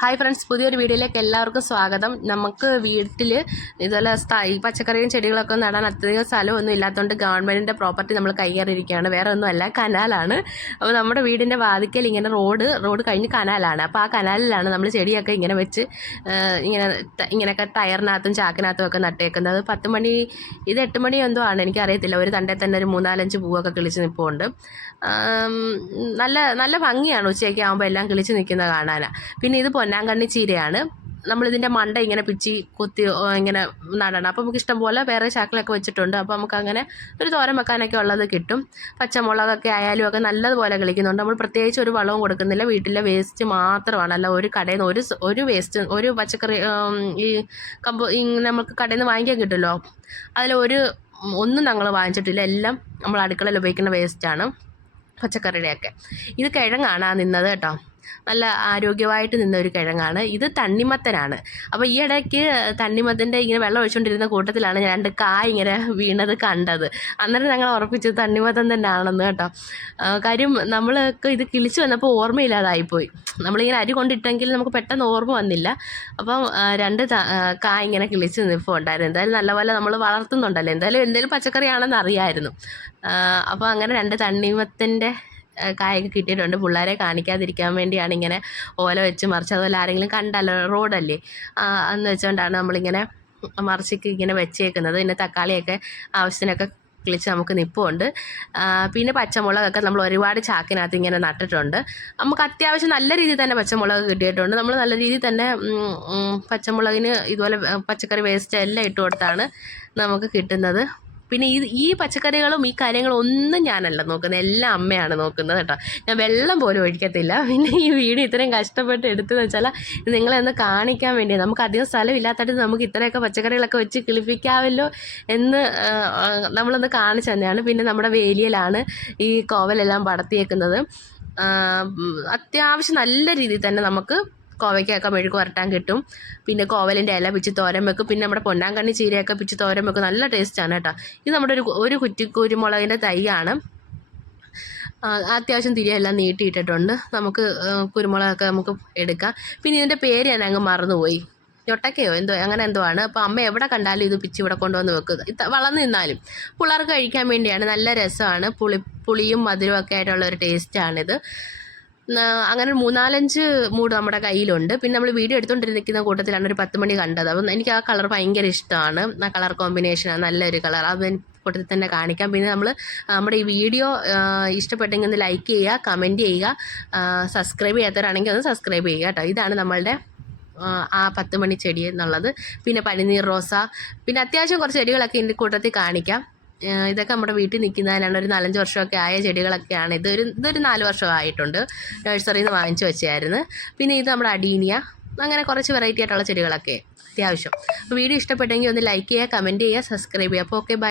Hi friends പുതിയൊരു വീഡിയോയിലേക്ക് എല്ലാവർക്കും സ്വാഗതം. നമുക്ക് വീട്ടിൽ ഇതുപോലെ ഈ പച്ചക്കറിയും ചെടികളൊക്കെ നടാൻ അധികം സ്ഥലമൊന്നും ഇല്ലാത്തതുകൊണ്ട് ഗവൺമെന്റിന്റെ പ്രോപ്പർട്ടി നമ്മൾ കൈകയറിയിരിക്കുകയാണ് വേറെ ഒന്നുമല്ല കനാലാണ്. അപ്പോൾ നമ്മുടെ വീടിന്റെ വാതിക്കൽ ഇങ്ങനെ റോഡ് റോഡ് കഴിഞ്ഞ് കനാലാണ്. അപ്പോൾ ആ കനാലിലാണ് നമ്മൾ ചെടിയൊക്കെ ഇങ്ങനെ വെച്ച് ഇങ്ങനെ ഇങ്ങനെയൊക്കെ ടയറിനകത്തും ചാക്കിനകത്തും ഒക്കെ നട്ടേക്കുന്നത്. പത്ത് മണി ഇത് എട്ട് മണി എന്തോ ആണ് എനിക്കറിയത്തില്ല. ഒരു തണ്ടേ തന്നെ ഒരു മൂന്നാലഞ്ച് പൂവൊക്കെ കിളിച്ച് നിൽപ്പുണ്ട് നല്ല നല്ല ഭംഗിയാണ് ഉച്ചയൊക്കെ ആകുമ്പോൾ എല്ലാം കിളിച്ച് നിൽക്കുന്നത് കാണാനാണ് പിന്നെ ഇത് പൊന്നാങ്കണ്ണി ചീരയാണ്. നമ്മളിതിന്റെ മണ്ട ഇങ്ങനെ പിച്ചി കുത്തി ഇങ്ങനെ നടണം. അപ്പോൾ നമുക്ക് ഇഷ്ടം പോലെ വേറെ ചാക്കിലൊക്കെ വെച്ചിട്ടുണ്ട്. അപ്പോൾ നമുക്ക് അങ്ങനെ ഒരു തോരൻ വെക്കാനൊക്കെ ഉള്ളത് കിട്ടും. പച്ചമുളകൊക്കെ ആയാലും ഒക്കെ നല്ലതുപോലെ കളിക്കുന്നുണ്ട്. നമ്മൾ പ്രത്യേകിച്ച് ഒരു വളവും കൊടുക്കുന്നില്ല. വീട്ടിലെ വേസ്റ്റ് മാത്രമാണ്. അല്ല ഒരു കടയിൽ നിന്ന് ഒരു ഒരു വേസ്റ്റ് ഒരു പച്ചക്കറി ഈ കമ്പോ നമുക്ക് കടയിൽ നിന്ന് വാങ്ങിക്കാൻ കിട്ടുമല്ലോ. അതിൽ ഒരു ഒന്നും ഞങ്ങൾ വാങ്ങിച്ചിട്ടില്ല. എല്ലാം നമ്മൾ അടുക്കളയിൽ ഉപയോഗിക്കുന്ന വേസ്റ്റാണ്. പച്ചക്കറിയുടെയൊക്കെ. ഇത് കിഴങ്ങാണ് നിന്നത് കേട്ടോ. നല്ല ആരോഗ്യമായിട്ട് നിന്ന ഒരു കിഴങ്ങാണ്. ഇത് തണ്ണിമത്തനാണ്. അപ്പോൾ ഈ ഇടയ്ക്ക് തണ്ണിമത്തന്റെ ഇങ്ങനെ വെള്ളം ഒഴിച്ചുകൊണ്ടിരുന്ന കൂട്ടത്തിലാണ് ഞാൻ രണ്ട് കായ് ഇങ്ങനെ വീണത് കണ്ടത്. അന്നേരം ഞങ്ങൾ ഉറപ്പിച്ചത് തണ്ണിമത്തൻ തന്നെ ആണെന്ന് കേട്ടോ കാര്യം നമ്മളൊക്കെ ഇത് കിളിച്ചു വന്നപ്പോൾ ഓർമ്മയില്ലാതായിപ്പോയി. നമ്മളിങ്ങനെ അരി കൊണ്ടിട്ടെങ്കിൽ നമുക്ക് പെട്ടെന്ന് ഓർമ്മ വന്നില്ല. അപ്പം രണ്ട് കായ ഇങ്ങനെ കിളിച്ച് നിൽപ്പുണ്ടായിരുന്നു എന്തായാലും നല്ലപോലെ നമ്മൾ വളർത്തുന്നുണ്ടല്ലോ. എന്തായാലും എന്തെങ്കിലും പച്ചക്കറിയാണെന്ന് അറിയായിരുന്നു. അപ്പോൾ അങ്ങനെ രണ്ട് തണ്ണിമത്തന്റെ കായൊക്കെ കിട്ടിയിട്ടുണ്ട്. പിള്ളേരെ കാണിക്കാതിരിക്കാൻ വേണ്ടിയാണ് ഇങ്ങനെ ഓല വെച്ച് മറിച്ച് അതുപോലെ ആരെങ്കിലും കണ്ടല്ലോ റോഡല്ലേ? എന്ന് വെച്ചുകൊണ്ടാണ് നമ്മളിങ്ങനെ മറിച്ചൊക്കെ ഇങ്ങനെ വെച്ചേക്കുന്നത്. പിന്നെ തക്കാളിയൊക്കെ ആവശ്യത്തിനൊക്കെ കിളിച്ച് നമുക്ക് നിപ്പുണ്ട്. പിന്നെ പച്ചമുളകൊക്കെ നമ്മൾ ഒരുപാട് ചാക്കിനകത്ത് ഇങ്ങനെ നട്ടിട്ടുണ്ട്. നമുക്ക് അത്യാവശ്യം നല്ല രീതിയിൽ തന്നെ പച്ചമുളക് കിട്ടിയിട്ടുണ്ട്. നമ്മൾ നല്ല രീതിയിൽ തന്നെ പച്ചമുളകിന് ഇതുപോലെ പച്ചക്കറി വേസ്റ്റ് എല്ലാം ഇട്ട് കൊടുത്താണ് നമുക്ക് കിട്ടുന്നത്. പിന്നെ ഈ ഈ പച്ചക്കറികളും ഈ കാര്യങ്ങളും ഒന്നും ഞാനല്ല നോക്കുന്നത്. എല്ലാം അമ്മയാണ് നോക്കുന്നത് കേട്ടോ. ഞാൻ വെള്ളം പോലും ഒഴിക്കത്തില്ല. പിന്നെ ഈ വീട് ഇത്രയും കഷ്ടപ്പെട്ട് എടുത്തതെന്ന് വെച്ചാൽ നിങ്ങളെ ഒന്ന് കാണിക്കാൻ വേണ്ടി നമുക്ക് അധികം സ്ഥലമില്ലാത്തത് നമുക്ക് ഇത്രയൊക്കെ പച്ചക്കറികളൊക്കെ വെച്ച് കിളിപ്പിക്കാമല്ലോ എന്ന് നമ്മളൊന്ന് കാണിച്ചു തന്നെയാണ്. പിന്നെ നമ്മുടെ വേലിയിലാണ് ഈ കോവലെല്ലാം പടത്തിയേക്കുന്നത് അത്യാവശ്യം നല്ല രീതിയിൽ തന്നെ നമുക്ക് കോവയ്ക്കൊക്കെ മെഴുക്ക് വരട്ടാൻ കിട്ടും. പിന്നെ കോവലിന്റെ ഇല പിച്ച് തോരൻ വെക്കും. പിന്നെ നമ്മുടെ പൊന്നാങ്കണ്ണി ചീരയൊക്കെ പിച്ച് തോരൻ വെക്കും. നല്ല ടേസ്റ്റാണ് കേട്ടോ. ഇത് നമ്മുടെ ഒരു ഒരു കുറ്റി കുരുമുളകിന്റെ തൈയാണ്. അത്യാവശ്യം തിരിയെല്ലാം നീട്ടിയിട്ടിട്ടുണ്ട്. നമുക്ക് കുരുമുളകൊക്കെ നമുക്ക് എടുക്കാം. പിന്നെ ഇതിന്റെ പേര് ഞാൻ അങ്ങ് മറന്നുപോയി. ഞൊട്ടക്കയോ എന്തോ അങ്ങനെ എന്തോ ആണ്. അപ്പോൾ അമ്മ എവിടെ കണ്ടാലും ഇത് പിച്ച് ഇവിടെ കൊണ്ടുവന്ന് വെക്കുന്നത് ഇത്ത വളർന്നു നിന്നാലും. പിള്ളേർക്ക് കഴിക്കാൻ വേണ്ടിയാണ്. നല്ല രസമാണ്. പുളി പുളിയും മധുരവും ഒക്കെ ആയിട്ടുള്ള ടേസ്റ്റാണിത് അങ്ങനെ മൂന്നാലഞ്ച് മൂട് നമ്മുടെ കയ്യിലുണ്ട്. പിന്നെ നമ്മൾ വീഡിയോ എടുത്തുകൊണ്ടിരിക്കുന്ന കൂട്ടത്തിലാണ് ഒരു പത്ത് മണി കണ്ടത്. അപ്പം എനിക്ക് ആ കളർ ഭയങ്കര ഇഷ്ടമാണ് ആ കളർ കോമ്പിനേഷനാണ് നല്ലൊരു കളർ. അത് കൂട്ടത്തിൽ തന്നെ കാണിക്കാം. പിന്നെ നമ്മൾ നമ്മുടെ ഈ വീഡിയോ ഇഷ്ടപ്പെട്ടെങ്കിൽ ഒന്ന് ലൈക്ക് ചെയ്യുക കമന്റ് ചെയ്യുക സബ്സ്ക്രൈബ് ചെയ്യാത്തവരാണെങ്കിൽ ഒന്ന് സബ്സ്ക്രൈബ് ചെയ്യുക കേട്ടോ. ഇതാണ് നമ്മളുടെ ആ, പത്ത് മണി ചെടി എന്നുള്ളത്. പിന്നെ പനിനീർ റോസ. പിന്നെ അത്യാവശ്യം കുറച്ച് ചെടികളൊക്കെ ഇതിന്റെ കൂട്ടത്തിൽ കാണിക്കാം. ഇതൊക്കെ നമ്മുടെ വീട്ടിൽ നിൽക്കുന്നതിനാണ് ഒരു നാലഞ്ച് വർഷമൊക്കെ ആയ ചെടികളൊക്കെയാണ്. ഇതൊരു ഇതൊരു നാല് വർഷമായിട്ടുണ്ട്. നഴ്സറിയിൽ നിന്ന് വാങ്ങിച്ചു വെച്ചായിരുന്നു പിന്നെ ഇത് നമ്മുടെ അഡീനിയ അങ്ങനെ കുറച്ച് വെറൈറ്റി ആയിട്ടുള്ള ചെടികളൊക്കെ. അത്യാവശ്യം. വീഡിയോ ഇഷ്ടപ്പെട്ടെങ്കിൽ ഒന്ന് ലൈക്ക് ചെയ്യുക കമന്റ് ചെയ്യുക സബ്സ്ക്രൈബ് ചെയ്യുക. അപ്പോൾ ഓക്കെ ബൈ